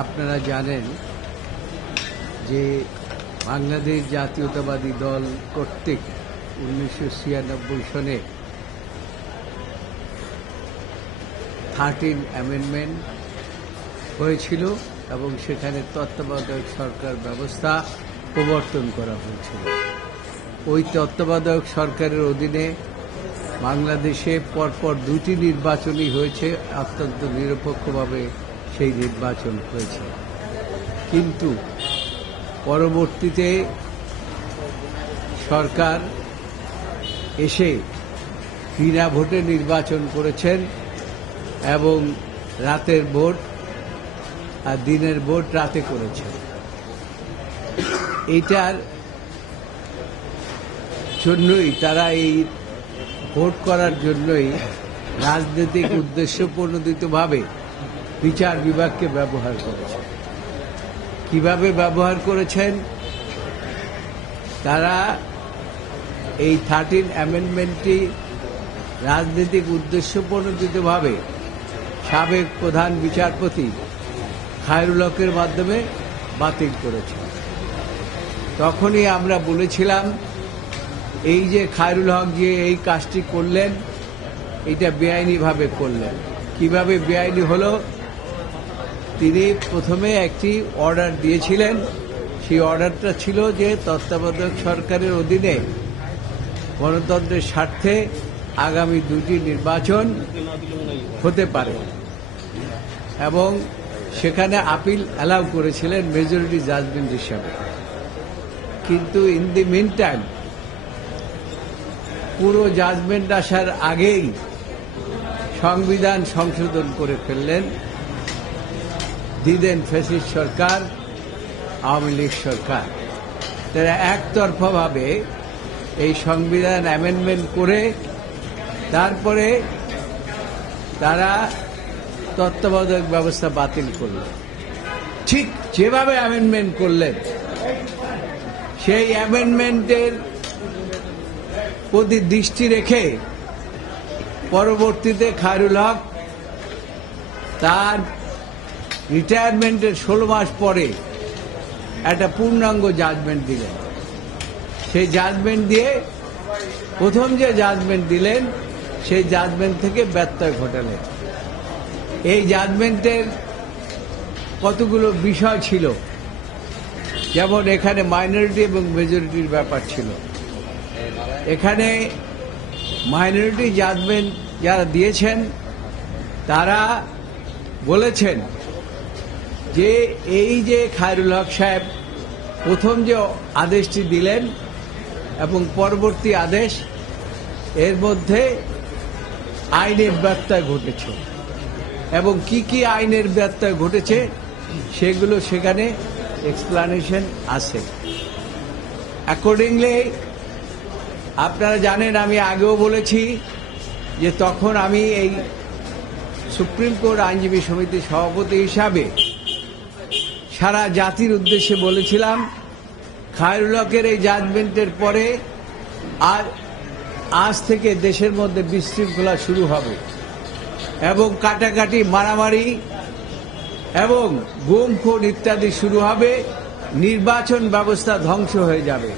আপনারা জানেন যে বাংলাদেশ জাতীয়তাবাদী দল কর্তৃক 1996 সনে 13 অ্যামেন্ডমেন্ট হয়েছিল এবং সেখানে তত্ত্বাবধায়ক সরকার ব্যবস্থা প্রবর্তন করা হয়েছিল। ওই তত্ত্বাবধায়ক সরকারের অধীনে বাংলাদেশে পরপর দুটি নির্বাচনই হয়েছে, অত্যন্ত নিরপেক্ষভাবে সেই নির্বাচন হয়েছে। কিন্তু পরবর্তীতে সরকার এসে বিনা ভোটে নির্বাচন করেছেন এবং রাতের ভোট আর দিনের ভোট রাতে করেছেন। এইটার জন্যই তারা এই ভোট করার জন্যই রাজনৈতিক উদ্দেশ্য প্রণোদিতভাবে বিচার বিভাগকে ব্যবহার করেছে। কিভাবে ব্যবহার করেছেন? তারা এই 13 অ্যামেন্ডমেন্টটি রাজনৈতিক উদ্দেশ্য প্রণোদিতভাবে সাবেক প্রধান বিচারপতি খায়রুল হকের মাধ্যমে বাতিল করেছে। তখনই আমরা বলেছিলাম এই যে খায়রুল হক যে এই কাজটি করলেন এটা বেআইনিভাবে করলেন। কিভাবে বেআইনি হলো? তিনি প্রথমে একটি অর্ডার দিয়েছিলেন। সেই অর্ডারটা ছিল যে তত্ত্বাবধায়ক সরকারের অধীনে গণতন্ত্রের স্বার্থে আগামী দুটি নির্বাচন হতে পারে এবং সেখানে আপিল অ্যালাউ করেছিলেন মেজরিটি জাজমেন্ট হিসাবে। কিন্তু ইন দি মিন টাইম পুরো জাজমেন্ট আসার আগেই সংবিধান সংশোধন করে ফেললেন দিদেন ফ্যাসিস্ট সরকার, আওয়ামী লীগ সরকার। তারা একতরফাভাবে এই সংবিধান অ্যামেন্ডমেন্ট করে তারপরে তারা তত্ত্বাবধায়ক ব্যবস্থা বাতিল করল। ঠিক যেভাবে অ্যামেন্ডমেন্ট করলেন সেই অ্যামেন্ডমেন্টের প্রতি দৃষ্টি রেখে পরবর্তীতে খায়রুল হক তার রিটায়ারমেন্টের 16 মাস পরে একটা পূর্ণাঙ্গ জাজমেন্ট দিলেন। সেই জাজমেন্ট দিয়ে প্রথম যে জাজমেন্ট দিলেন সেই জাজমেন্ট থেকে ব্যত্যয় ঘটালেন। এই জাজমেন্টের কতগুলো বিষয় ছিল, যেমন এখানে মাইনরিটি এবং মেজরিটির ব্যাপার ছিল। এখানে মাইনরিটি জাজমেন্ট যারা দিয়েছেন তারা বলেছেন যে এই যে খায়রুল হক সাহেব প্রথম যে আদেশটি দিলেন এবং পরবর্তী আদেশ, এর মধ্যে আইনের ব্যত্যয় ঘটেছে এবং কি কি আইনের ব্যত্যয় ঘটেছে সেগুলো সেখানে এক্সপ্লানেশন আছে। অ্যাকর্ডিংলি আপনারা জানেন, আমি আগেও বলেছি যে তখন আমি এই সুপ্রিম কোর্ট আইনজীবী সমিতির সভাপতি হিসাবে সারা জাতির উদ্দেশ্যে বলেছিলাম খায়রুল হকের এই জাজমেন্টের পরে আর আজ থেকে দেশের মধ্যে বিশৃঙ্খলা শুরু হবে এবং কাটাকাটি, মারামারি এবং গুম খুন ইত্যাদি শুরু হবে, নির্বাচন ব্যবস্থা ধ্বংস হয়ে যাবে।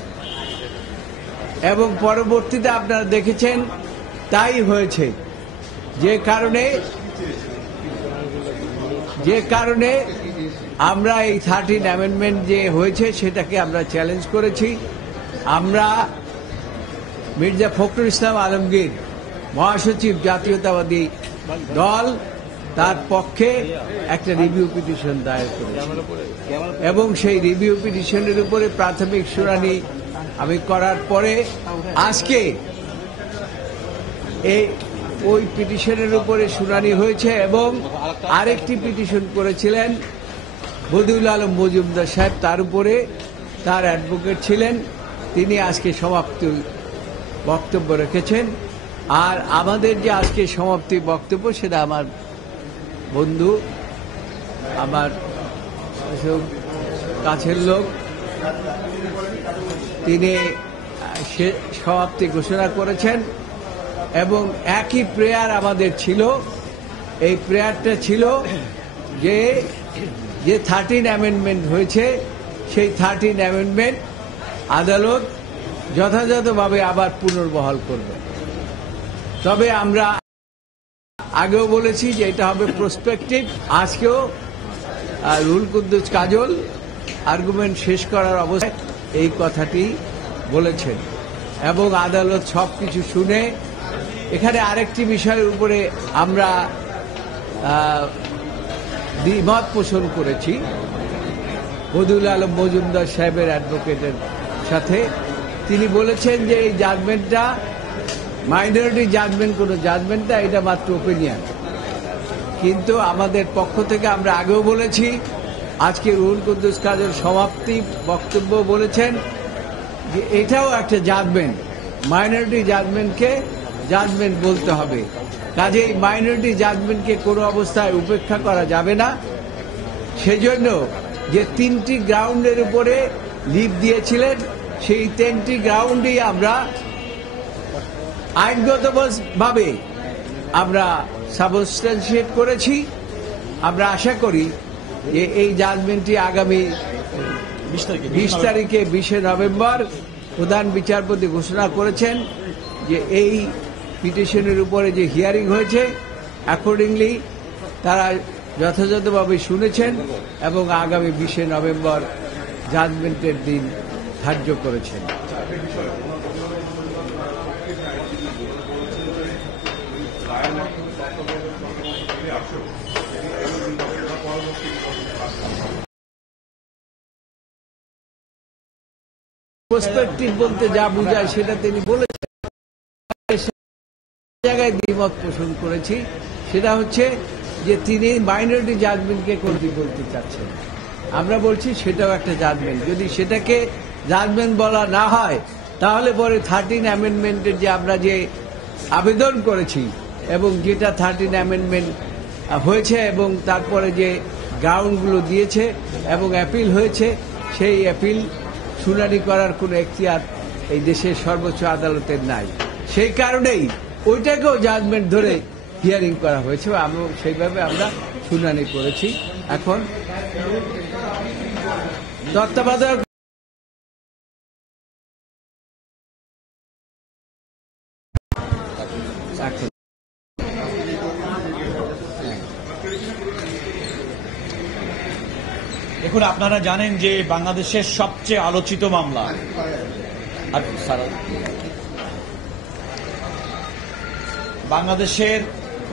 এবং পরবর্তীতে আপনারা দেখেছেন তাই হয়েছে। যে কারণে আমরা এই 13 অ্যামেন্ডমেন্ট যে হয়েছে সেটাকে আমরা চ্যালেঞ্জ করেছি। আমরা মির্জা ফখরুল ইসলাম আলমগীর মহাসচিব জাতীয়তাবাদী দল, তার পক্ষে একটা রিভিউ পিটিশন দায়ের করেছি এবং সেই রিভিউ পিটিশনের উপরে প্রাথমিক শুনানি আমি করার পরে আজকে ওই পিটিশনের উপরে শুনানি হয়েছে এবং আরেকটি পিটিশন করেছিলেন বদিউল আলম মজুমদার সাহেব, তার উপরে তার অ্যাডভোকেট ছিলেন, তিনি আজকে সমাপ্তি বক্তব্য রেখেছেন। আর আমাদের যে আজকে সমাপ্তি বক্তব্য সেটা আমার বন্ধু, আমার কাছের লোক, তিনি সমাপ্তি ঘোষণা করেছেন এবং একই প্রেয়ার আমাদের ছিল। এই প্রেয়ারটা ছিল যে যে 13 অ্যামেন্ডমেন্ট হয়েছে সেই 13 অ্যামেন্ডমেন্ট আদালত যথাযথভাবে আবার পুনর্বহাল করবে। তবে আমরা আগেও বলেছি যে এটা হবে প্রসপেক্টিভ। আজকেও রুহুল কুদ্দুস কাজল আর্গুমেন্ট শেষ করার অবস্থায় এই কথাটি বলেছেন এবং আদালত সবকিছু শুনে এখানে আরেকটি বিষয়ের উপরে আমরা দ্বিমত পোষণ করেছি বদিউল আলম মজুমদার সাহেবের অ্যাডভোকেটের সাথে। তিনি বলেছেন যে এই জাজমেন্টটা মাইনরিটি জাজমেন্ট, কোনো জাজমেন্ট না, এটা মাত্র ওপিনিয়ন। কিন্তু আমাদের পক্ষ থেকে আমরা আগেও বলেছি, আজকে রুহুল কুদ্দুস কাজল সমাপ্তি বক্তব্য বলেছেন যে এটাও একটা জাজমেন্ট, মাইনরিটি জাজমেন্টকে জাজমেন্ট বলতে হবে। কাজেই মাইনরিটি জাজমেন্টকে কোনো অবস্থায় উপেক্ষা করা যাবে না। সেজন্য যে 3টি গ্রাউন্ডের উপরে লিভ দিয়েছিলেন সেই 3টি গ্রাউন্ডেই আমরা আইনগতভাবে আমরা সাবস্টেন্সিয়েট করেছি। আমরা আশা করি যে এই জাজমেন্টটি আগামী 20 তারিখে 20 নভেম্বর প্রধান বিচারপতি ঘোষণা করেছেন যে এই পিটিশনের উপরে যে হিয়ারিং হয়েছে অ্যাকর্ডিংলি তারা যথাযথভাবে শুনেছেন এবং আগামী 20 নভেম্বর জাজমেন্টের দিন ধার্য করেছেন। পার্সপেক্টিভ বলতে যা বোঝায় সেটা তিনি বলেছেন। জায়গায় দ্বিমত পোষণ করেছি, সেটা হচ্ছে যে তিনি মাইনরিটি জাজমেন্টকে কোনটি বলতে চাচ্ছেন। আমরা বলছি সেটাও একটা জাজমেন্ট। যদি সেটাকে জাজমেন্ট বলা না হয় তাহলে পরে 13 অ্যামেন্ডমেন্টের যে আমরা যে আবেদন করেছি এবং যেটা 13 অ্যামেন্ডমেন্ট হয়েছে এবং তারপরে যে গ্রাউন্ডগুলো দিয়েছে এবং অ্যাপিল হয়েছে, সেই অ্যাপিল শুনানি করার কোনো এখতিয়ার এই দেশের সর্বোচ্চ আদালতের নাই। সেই কারণেই ওইটাকেও জাজমেন্ট ধরে হিয়ারিং করা হয়েছে, সেইভাবে আমরা শুনানি করেছি। এখন তত্ত্বাবধায়ক দেখুন, আপনারা জানেন যে বাংলাদেশের সবচেয়ে আলোচিত মামলা, বাংলাদেশের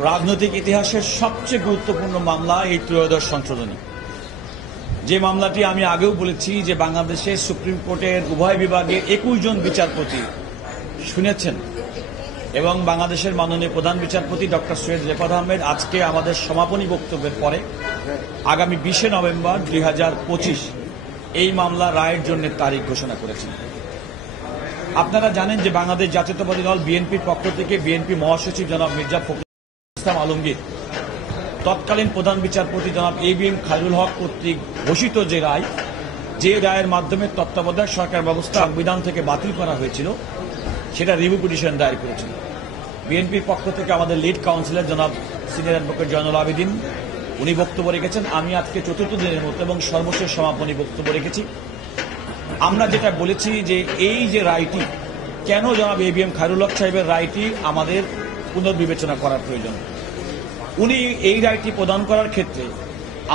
রাজনৈতিক ইতিহাসের সবচেয়ে গুরুত্বপূর্ণ মামলা এই ত্রয়োদশ সংশোধনী। যে মামলাটি আমি আগেও বলেছি যে বাংলাদেশের সুপ্রিম কোর্টের উভয় বিভাগে 21 জন বিচারপতি শুনেছেন এবং বাংলাদেশের মাননীয় প্রধান বিচারপতি ডক্টর সৈয়দ রেফাত আহমেদ আজকে আমাদের সমাপনী বক্তব্যের পরে আগামী 20 নভেম্বর 2025 এই মামলা রায়ের জন্য তারিখ ঘোষণা করেছেন। আপনারা জানেন যে বাংলাদেশ জাতীয়তাবাদী দল বিএনপির পক্ষ থেকে বিএনপি মহাসচিব জনাব মির্জা ফখরুল ইসলাম আলমগীর তৎকালীন প্রধান বিচারপতি জনাব এবিএম খায়রুল হক কর্তৃক ঘোষিত যে রায়ের মাধ্যমে তত্ত্বাবধায়ক সরকার ব্যবস্থা সংবিধান থেকে বাতিল করা হয়েছিল সেটা রিভিউ পিটিশন দায়ের করেছিল। বিএনপির পক্ষ থেকে আমাদের লিড কাউন্সিলর জনাব সিনিয়র অ্যাডভোকেট জয়নুল আবেদিন উনি বক্তব্য রেখেছেন। আমি আজকে চতুর্থ দিনের মতো এবং সর্বশেষ সমাপনী বক্তব্য রেখেছি। আমরা যেটা বলেছি যে এই যে রায়টি, কেন জনাব এবিএম খায়রুল হক সাহেবের রায়টি আমাদের পুনর্বিবেচনা করার প্রয়োজন। উনি এই রায়টি প্রদান করার ক্ষেত্রে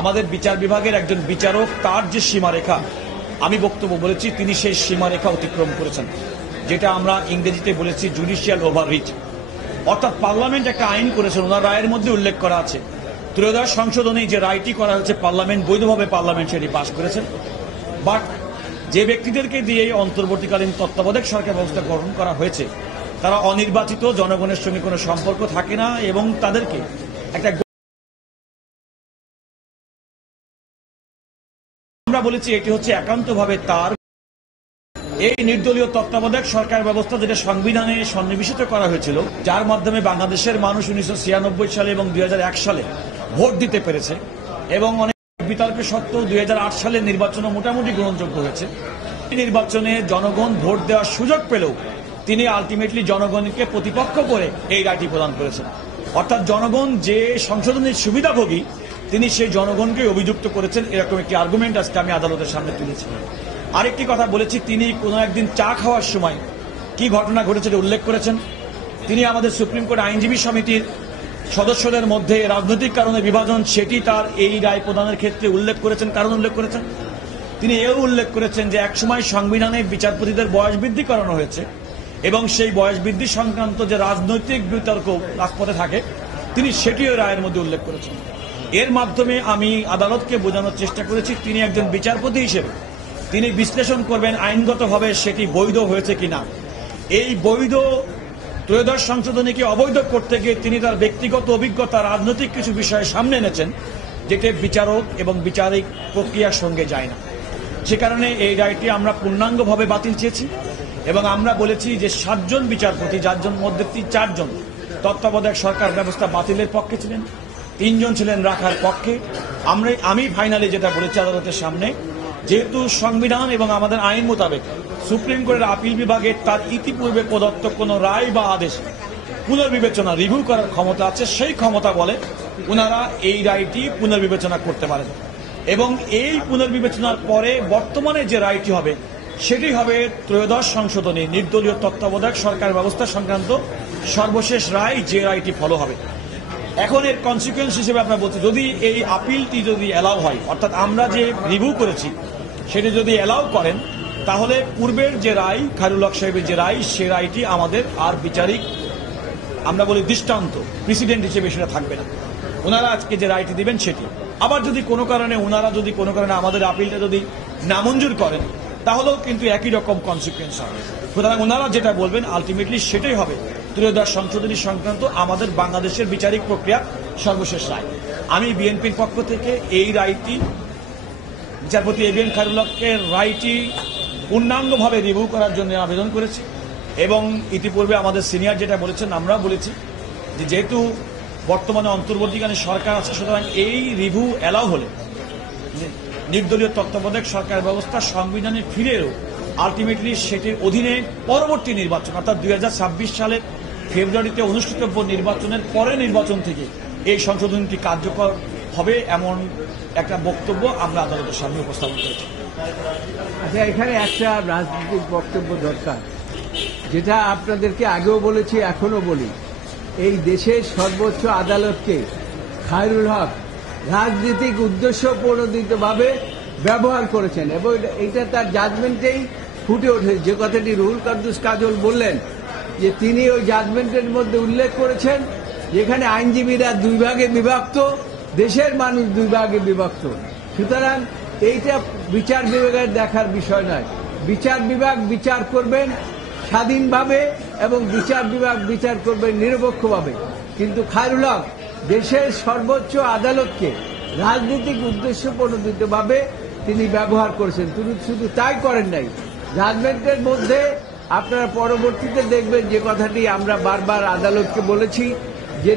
আমাদের বিচার বিভাগের একজন বিচারক তার যে সীমারেখা, আমি বক্তব্য বলেছি তিনি সেই সীমারেখা অতিক্রম করেছেন, যেটা আমরা ইংরেজিতে বলেছি জুডিশিয়াল ওভাররিচ। অর্থাৎ পার্লামেন্ট একটা আইন করেছেন, ওনার রায়ের মধ্যে উল্লেখ করা আছে ত্রয়োদশ সংশোধনী যে রায়টি করা হয়েছে পার্লামেন্ট বৈধভাবে পার্লামেন্ট সেটি পাশ করেছেন। বাট যে ব্যক্তিদেরকে দিয়ে এই অন্তর্বর্তীকালীন তত্ত্বাবধায়ক সরকার ব্যবস্থা গঠন করা হয়েছে তারা অনির্বাচিত, জনগণের সঙ্গে কোনো সম্পর্ক থাকে না এবং তাদেরকে একটা, আমরা বলেছি এটি হচ্ছে একান্তভাবে তার এই নির্দলীয় তত্ত্বাবধায়ক সরকার ব্যবস্থা যেটা সংবিধানে সন্নিবেশিত করা হয়েছিল, যার মাধ্যমে বাংলাদেশের মানুষ 1996 সালে এবং 2001 সালে ভোট দিতে পেরেছে এবং অনেক বিতর্ক সত্ত্বেও 2008 সালের নির্বাচনও মোটামুটি গ্রহণযোগ্য হয়েছে। এই নির্বাচনে জনগণ ভোট দেওয়ার সুযোগ পেলেও তিনি আলটিমেটলি জনগণকে প্রতিপক্ষ করে এই রায়টি প্রদান করেছেন। অর্থাৎ জনগণ যে সংশোধনের সুবিধাভোগী তিনি সেই জনগণকে অভিযুক্ত করেছেন, এরকম একটি আর্গুমেন্ট আজকে আমি আদালতের সামনে তুলেছি। আরেকটি কথা বলেছি, তিনি কোনো একদিন চা খাওয়ার সময় কি ঘটনা ঘটেছে উল্লেখ করেছেন। তিনি আমাদের সুপ্রিম কোর্ট আইনজীবী সমিতির সদস্যদের মধ্যে রাজনৈতিক কারণে বিভাজন, সেটি তার এই রায় প্রদানের ক্ষেত্রে উল্লেখ করেছেন, কারণ উল্লেখ করেছেন। তিনি এও উল্লেখ করেছেন যে একসময় সংবিধানে বিচারপতিদের বয়স বৃদ্ধি করানো হয়েছে এবং সেই বয়স বৃদ্ধি সংক্রান্ত যে রাজনৈতিক বিতর্ক রাজপথে থাকে, তিনি সেটিও রায়ের মধ্যে উল্লেখ করেছেন। এর মাধ্যমে আমি আদালতকে বোঝানোর চেষ্টা করেছি তিনি একজন বিচারপতি হিসেবে তিনি বিশ্লেষণ করবেন আইনগতভাবে সেটি বৈধ হয়েছে কিনা। এই বৈধ ত্রয়োদশ সংশোধনীকে অবৈধ করতে গিয়ে তিনি তার ব্যক্তিগত অভিজ্ঞতা, রাজনৈতিক কিছু বিষয় সামনে এনেছেন যেটি বিচারক এবং বিচারিক প্রক্রিয়ার সঙ্গে যায় না। সে কারণে এই রায়টি আমরা পূর্ণাঙ্গভাবে বাতিল চেয়েছি এবং আমরা বলেছি যে 7 জন বিচারপতি, যার মধ্যে 4 জন তত্ত্বাবধায়ক সরকার ব্যবস্থা বাতিলের পক্ষে ছিলেন, 3 জন ছিলেন রাখার পক্ষে। আমি ফাইনালি যেটা বলেছি আদালতের সামনে, যেহেতু সংবিধান এবং আমাদের আইন মোতাবেক সুপ্রিম কোর্টের আপিল বিভাগের তার ইতিপূর্বে প্রদত্ত কোনো রায় বা আদেশ পুনর্বিবেচনা রিভিউ করার ক্ষমতা আছে, সেই ক্ষমতা বলে ওনারা এই রায়টি পুনর্বিবেচনা করতে পারেন এবং এই পুনর্বিবেচনার পরে বর্তমানে যে রায়টি হবে সেটি হবে ত্রয়োদশ সংশোধনী, নির্দলীয় তত্ত্বাবধায়ক সরকার ব্যবস্থা সংক্রান্ত সর্বশেষ রায়, যে রায়টি ফলো হবে। এখন এর কনসিকুয়েন্স হিসেবে আমরা বলছি, যদি এই আপিলটি যদি অ্যালাউ হয়, অর্থাৎ আমরা যে রিভিউ করেছি সেটি যদি অ্যালাউ করেন, তাহলে পূর্বের যে রায়, খায়রুল হক সাহেবের যে রায়, সে রায়টি আমাদের আর বিচারিক, আমরা বলি দৃষ্টান্ত, প্রেসিডেন্ট হিসেবে সেটা থাকবে না। ওনারা আজকে যে রায়টি দিবেন সেটি। আবার যদি কোনো কারণে আমাদের আপিলটা যদি নামঞ্জুর করেন, তাহলেও কিন্তু একই রকম কনসিকুয়েন্স হবে। সুতরাং ওনারা যেটা বলবেন আলটিমেটলি সেটাই হবে ত্রয়োদশ সংশোধনী সংক্রান্ত আমাদের বাংলাদেশের বিচারিক প্রক্রিয়া সর্বশেষ রায়। আমি বিএনপির পক্ষ থেকে এই রায়টি, বিচারপতি এবিএম খায়রুল হকের রায়টি পূর্ণাঙ্গভাবে রিভিউ করার জন্য আবেদন করেছি এবং ইতিপূর্বে আমাদের সিনিয়র যেটা বলেছেন, আমরা বলেছি যে যেহেতু বর্তমানে অন্তর্বর্তীকালীন সরকার আছে, সুতরাং এই রিভিউ অ্যালাউ হলে নির্দলীয় তত্ত্বাবধায়ক সরকার ব্যবস্থা সংবিধানে ফিরেও আলটিমেটলি সেটির অধীনে পরবর্তী নির্বাচন, অর্থাৎ 2026 সালের ফেব্রুয়ারিতে অনুষ্ঠিতব্য নির্বাচনের পরে নির্বাচন থেকে এই সংশোধনটি কার্যকর হবে, এমন একটা বক্তব্য আমরা আদালতের সামনে উপস্থাপন করেছি। আচ্ছা, এখানে একটা রাজনৈতিক বক্তব্য দরকার, যেটা আপনাদেরকে আগেও বলেছি, এখনো বলি। এই দেশের সর্বোচ্চ আদালতকে খায়রুল হক রাজনৈতিক উদ্দেশ্য প্রণোদিতভাবে ব্যবহার করেছেন এবং এটা তার জাজমেন্টেই ফুটে ওঠেছে। যে কথাটি রুহুল কুদ্দুস কাজল বললেন, যে তিনি ওই জাজমেন্টের মধ্যে উল্লেখ করেছেন যেখানে আইনজীবীরা 2 ভাগে বিভক্ত, দেশের মানুষ 2 ভাগে বিভক্ত। সুতরাং এইটা বিচার বিভাগের দেখার বিষয় নয়। বিচার বিভাগ বিচার করবেন স্বাধীনভাবে এবং বিচার বিভাগ বিচার করবেন নিরপেক্ষভাবে। কিন্তু খায়রুল হক দেশের সর্বোচ্চ আদালতকে রাজনৈতিক উদ্দেশ্য প্রণোদিতভাবে তিনি ব্যবহার করেছেন। তিনি শুধু তাই করেন নাই, জাজমেন্টের মধ্যে আপনারা পরবর্তীতে দেখবেন যে কথাটি আমরা বারবার আদালতকে বলেছি, যে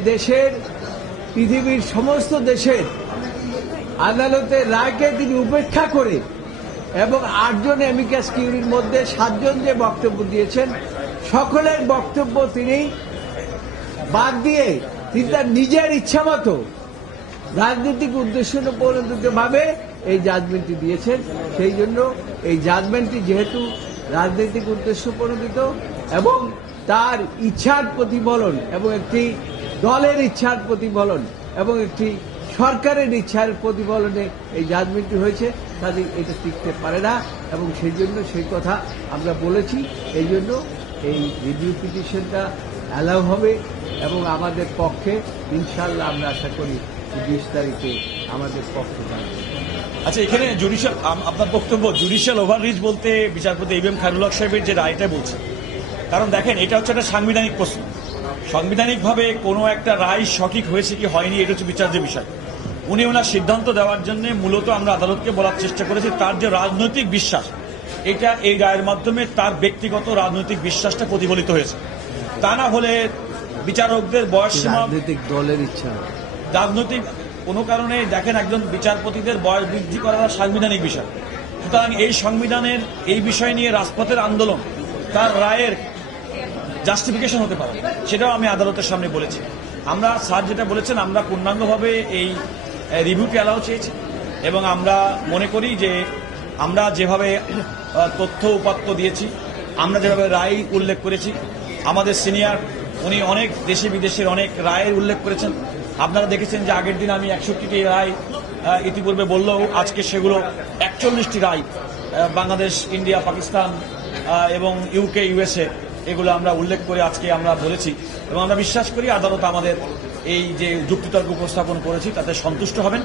পৃথিবীর সমস্ত দেশের আদালতের রায়কে তিনি উপেক্ষা করে এবং 8 জন অ্যামিকাস কিউরির মধ্যে 7 জন যে বক্তব্য দিয়েছেন, সকলের বক্তব্য তিনি বাদ দিয়ে তিনি তার নিজের ইচ্ছা মতো রাজনৈতিক উদ্দেশ্য প্রণোদিতভাবে এই জাজমেন্টটি দিয়েছেন। সেই জন্য এই জাজমেন্টটি যেহেতু রাজনৈতিক উদ্দেশ্য প্রণোদিত এবং তার ইচ্ছার প্রতিফলন এবং একটি দলের ইচ্ছার প্রতিফলন এবং একটি সরকারের ইচ্ছার প্রতিফলনে এই জাজমেন্টটি হয়েছে, কাজে এটা টিকতে পারে না এবং সেই জন্য সেই কথা আমরা বলেছি। এই জন্য এই রিভিউ পিটিশনটা অ্যালাউ হবে এবং আমাদের পক্ষে ইনশাআল্লাহ আমরা আশা করি 20 তারিখে আমাদের পক্ষে থাকবে। আচ্ছা, এখানে জুডিশিয়াল, আপনার বক্তব্য জুডিশিয়াল ওভাররিচ বলতে বিচারপতি এবিএম খায়রুল হক সাহেবের যে রায়টা বলছে, কারণ দেখেন এটা হচ্ছে একটা সাংবিধানিক প্রশ্ন। সাংবিধানিকভাবে কোনো একটা রায় সঠিক হয়েছে কি হয়নি, এটা হচ্ছে বিচার্য বিষয়। উনি ওনার সিদ্ধান্ত দেওয়ার জন্য মূলত আমরা আদালতকে বলার চেষ্টা করেছি তার যে রাজনৈতিক বিশ্বাস, এটা এই রায়ের মাধ্যমে তার ব্যক্তিগত রাজনৈতিক বিশ্বাসটা প্রতিফলিত হয়েছে। তা না হলে বিচারকদের বয়স সীমা, রাজনৈতিক দলের ইচ্ছা, রাজনৈতিক কোনো কারণে দেখেন একজন বিচারপতিদের বয়স বৃদ্ধি করা সাংবিধানিক বিষয়। সুতরাং এই সংবিধানের এই বিষয় নিয়ে রাজপথের আন্দোলন তার রায়ের জাস্টিফিকেশন হতে পারে, সেটাও আমি আদালতের সামনে বলেছি। আমরা স্যার যেটা বলেছেন, আমরা পূর্ণাঙ্গভাবে এই রিভিউকে অ্যালাউ চেয়েছি এবং আমরা মনে করি যে আমরা যেভাবে তথ্য উপাত্ত দিয়েছি, আমরা যেভাবে রায় উল্লেখ করেছি, আমাদের সিনিয়র উনি অনেক দেশে বিদেশের অনেক রায়ের উল্লেখ করেছেন। আপনারা দেখেছেন যে আগের দিন আমি 61টি রায় ইতিপূর্বে বললেও আজকে সেগুলো 41টি রায় বাংলাদেশ, ইন্ডিয়া, পাকিস্তান এবং ইউকে, ইউএসএ এগুলো আমরা উল্লেখ করে আজকে আমরা বলেছি এবং আমরা বিশ্বাস করি আদালত আমাদের এই যে যুক্তিতর্ক উপস্থাপন করেছি তাতে সন্তুষ্ট হবেন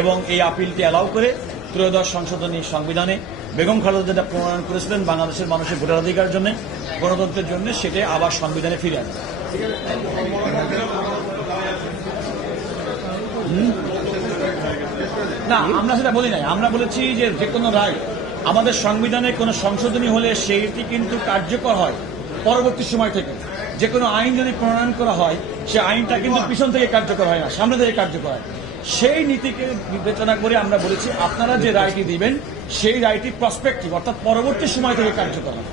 এবং এই আপিলটি অ্যালাউ করে ত্রয়োদশ সংশোধনী সংবিধানে বেগম খালেদা যেটা প্রণয়ন করেছিলেন বাংলাদেশের মানুষের ভোটাধিকারের জন্য, গণতন্ত্রের জন্য, সেটা আবার সংবিধানে ফিরে আসবে। না, আমরা সেটা বলি নাই। আমরা বলেছি যে যে কোনো রায় আমাদের সংবিধানে কোনো সংশোধনী হলে সেইটি কিন্তু কার্যকর হয় পরবর্তী সময় থেকে। যে কোনো আইন যদি প্রণয়ন করা হয় সে আইনটা কিন্তু পিছন থেকে কার্যকর হয় না, সামনে থেকে কার্যকর হয়। সেই নীতিকে বিবেচনা করে আমরা বলেছি আপনারা যে রায়টি দিবেন সেই রায়টি প্রসপেক্টিভ, অর্থাৎ পরবর্তী সময় থেকে কার্যকর হয়।